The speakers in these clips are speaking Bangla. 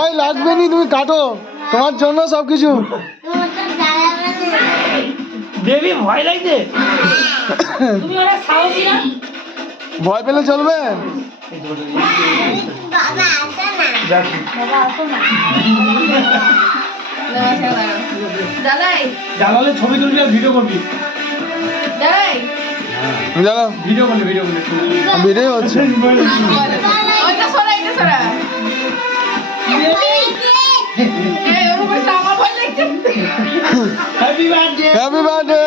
ভাই লাগবে নি তুমি কাটো। তোমার জন্য সব কিছু দেবী ভয় লাগছে? তুমি অনেক সাহসী না? ভয় পেলে চলবে? জানালে ছবি তুলবি আর ভিডিও করবি। ভিডিও করবি ভিডিও করবি ভিডিও হচ্ছে। হ্যাপি বার্থডে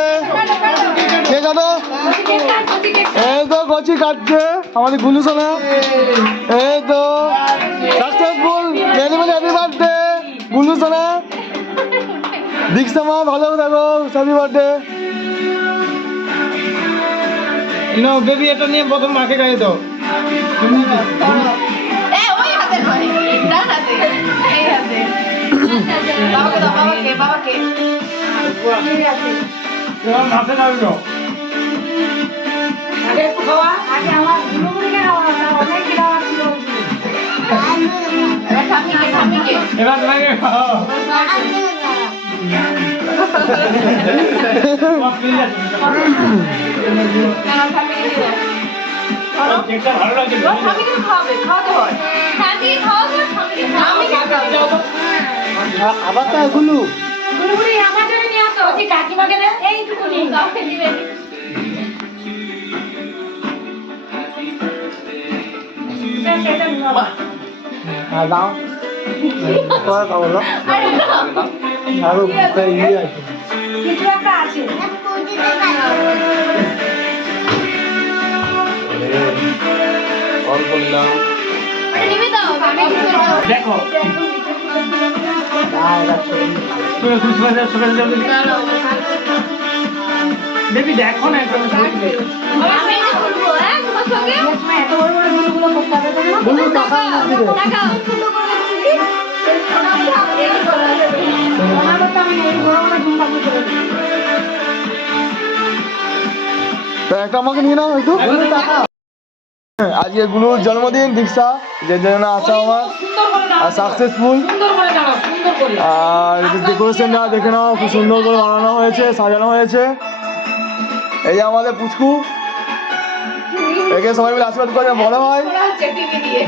কে কাটো এই তো কচি কাটছে, আমাদের গুলু সোনা। এই তো। Successful many many happy birthday Gulu সোনা। দীক্ষা মা, ভালো থাকো হ্যাপি বার্থডে না বেবি এটা নিয়ে প্রথম মাকে গায়ে দাও। দাও বাবাকে তো আগে একটু খাওয়া আগে আমার গুলোগুলিকে খাওয়া অনেক খাওয়া ছিল এবার কেকটা ভালো লাগছে। খাওয়াবে খাওয়াতে হয়। ঠাম্মিকে খাওয়াবো আবার তা গুলু গুলোগুলি আমার জন্য নিয়ে আসো। ওই কাকিমাকে দে এইটুকু নিয়ে কাউকে দিবে। সেটা নিয়ে আসো। দাও। পরে খাব না আরও ইয়ে আছে? কিছু একটা আছে। অন করলাম আরে তো একটা আমাকে নিয়ে নাও একটু। আজকে গুলুর জন্মদিন, দীক্ষা, যে জন্য আসা আমার সাকসেসফুল সুন্দর করে দাও সুন্দর করে আর ডেকোরেশনটা দেখে নাও খুব সুন্দর করে বানানো হয়েছে সাজানো হয়েছে। এই যে আমাদের পুচকু। একে সবাই মিলে আশীর্বাদ করে বড় হয়।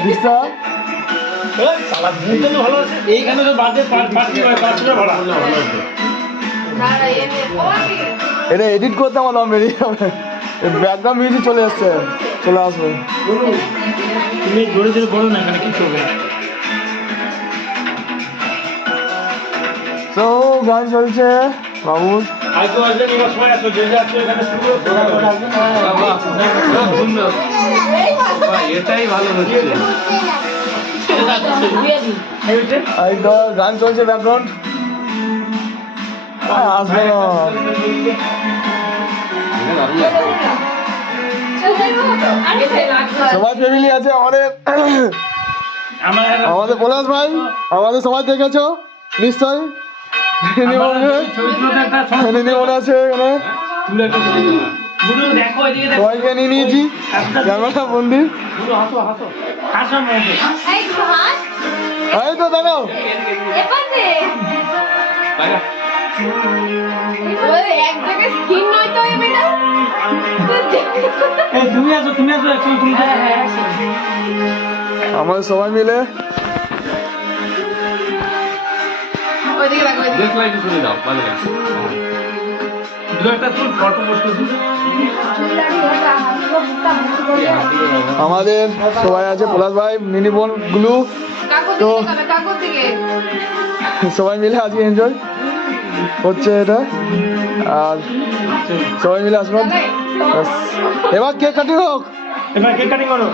দীক্ষা এইখানে তো পার্টি হয় ভাড়া। এটা এডিট করতে আমার বেরিয়ে যাবে। ব্যাকগ্রাউন্ড মিউজিক চলে এসছে। চলে আসবে। তুমি জোরে জোরে বলো না এখানে হবে তো গান চলছে এটাই ভালো হচ্ছে এই তো গান চলছে ব্যাকগ্রাউন্ড। আসবে। না সবাই ফ্যামিলি আছে আমাদের আমাদের পলাশ ভাই আমাদের সবাই দেখেছ নিশ্চয়ই। নিমন্ত্রণ আছে এখানে? সবাইকে নিয়ে নিয়েছি। ক্যামেরা বন্দি গুরু হাসো হাসো। হাসো মেয়েকে এই তো দেখাও। এপাতে ওই এক ওইদিকে রাখো ওইদিকে লাইটে চলে দাও ভালো লাগছে। দু একটা তুল ফটো পোস্ট করছি আমাদের সবাই আছে পলাশ ভাই মিনি বোন গুলু। তো- সবাই মিলে আজকে এনজয় হচ্ছে এটা। আর সবাই মিলে আসবেন। এবার কেক কাটিং হোক। এবার কেক কাটিং করো।